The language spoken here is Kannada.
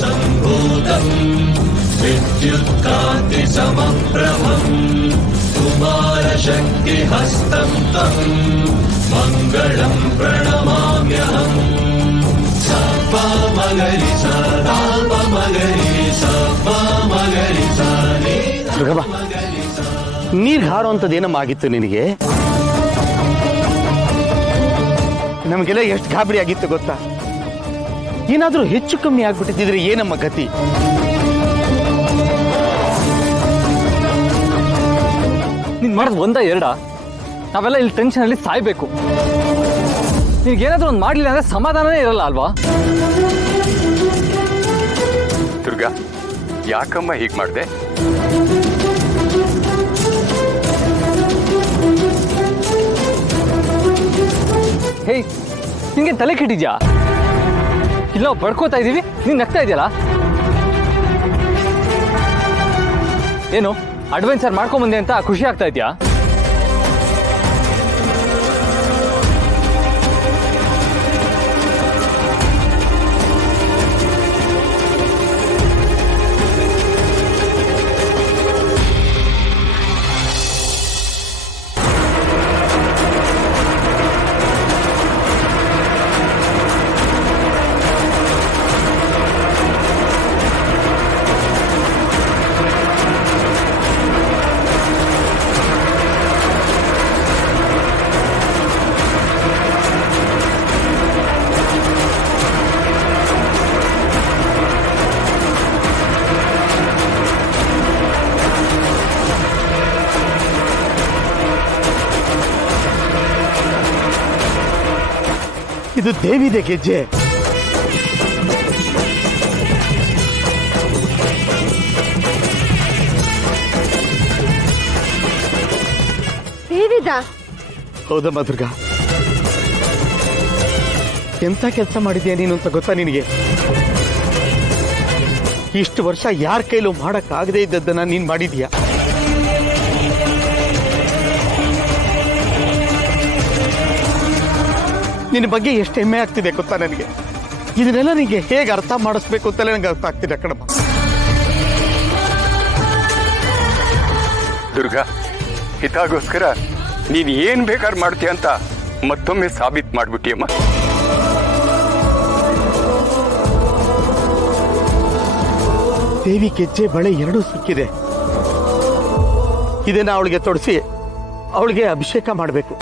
शम्भूतम् विद्युत्कान्तिसमप्रभम् कुमारशक्तिहस्तम् तम् मङ्गलम् प्रणमाम्यहम् सप्पा मगरि सदाप मगरि सप्पा मगरि सने ದುರ್ಗವ್ವ, ನೀರು ಹಾರುವಂಥದ್ದೇನಮ್ಮ ಆಗಿತ್ತು ನಿನಗೆ? ನಮಗೆಲ್ಲ ಎಷ್ಟು ಗಾಬರಿ ಆಗಿತ್ತು ಗೊತ್ತಾ? ಏನಾದರೂ ಹೆಚ್ಚು ಕಮ್ಮಿ ಆಗ್ಬಿಟ್ಟಿದ್ರೆ ಏನಮ್ಮ ಗತಿ? ನೀನ್ ಮಾಡೋದು ಒಂದ ಎರಡ? ನಾವೆಲ್ಲ ಇಲ್ಲಿ ಟೆನ್ಷನ್ ಅಲ್ಲಿ ಸಾಯ್ಬೇಕು. ನಿನ್ಗೇನಾದ್ರೂ ಒಂದು ಮಾಡ್ಲಿಲ್ಲ ಅಂದ್ರೆ ಸಮಾಧಾನನೇ ಇರಲ್ಲ ಅಲ್ವಾ? ದುರ್ಗಾ, ಯಾಕಮ್ಮ ಹೀಗೆ ಮಾಡಿದೆ? ಹೇ, ನಿಂಗೆ ತಲೆ ಕೆಟ್ಟಿದ್ಯಾ? ಇಲ್ಲ ಬಡ್ಕೋತಾ ಇದೀವಿ, ನೀನ್ ನಗ್ತಾ ಇದೆಯಲ್ಲ? ಏನು ಅಡ್ವೆಂಚರ್ ಮಾಡ್ಕೊಂಬಂದೆ ಅಂತ ಖುಷಿ ಆಗ್ತಾ ಇದೆಯಾ? ಇದು ದೇವಿದೆ ಗೆಜ್ಜೆ. ದೇವಿದ? ಹೌದಮ್ಮ ದುರ್ಗಾ, ಎಂತ ಕೆಲಸ ಮಾಡಿದ್ಯಾ ನೀನು ಅಂತ ಗೊತ್ತಾ ನಿನಗೆ? ಇಷ್ಟು ವರ್ಷ ಯಾರ ಕೈಲೂ ಮಾಡಕ್ಕಾಗದೇ ಇದ್ದದ್ದನ್ನ ನೀನ್ ಮಾಡಿದ್ಯಾ. ನಿನ್ನ ಬಗ್ಗೆ ಎಷ್ಟು ಹೆಮ್ಮೆ ಆಗ್ತಿದೆ ಗೊತ್ತಾ ನನಗೆ. ಇದನ್ನೆಲ್ಲ ನಿನಗೆ ಹೇಗೆ ಅರ್ಥ ಮಾಡಿಸ್ಬೇಕು ಅಂತಲೇ ನಂಗೆ ಅರ್ಥ ಆಗ್ತಿದೆ ಕಣಮ್ಮ. ದುರ್ಗಾ, ಹಿತಾಗೋಸ್ಕರ ನೀನು ಏನ್ ಬೇಕಾದ್ರೂ ಮಾಡ್ತೀಯ ಅಂತ ಮತ್ತೊಮ್ಮೆ ಸಾಬೀತು ಮಾಡ್ಬಿಟ್ಟಿಯಮ್ಮ. ದೇವಿ ಗೆಜ್ಜೆ ಬಳೆ ಎರಡೂ ಸಿಕ್ಕಿದೆ. ಇದನ್ನ ಅವಳಿಗೆ ತೊಡಿಸಿ ಅವಳಿಗೆ ಅಭಿಷೇಕ ಮಾಡಬೇಕು.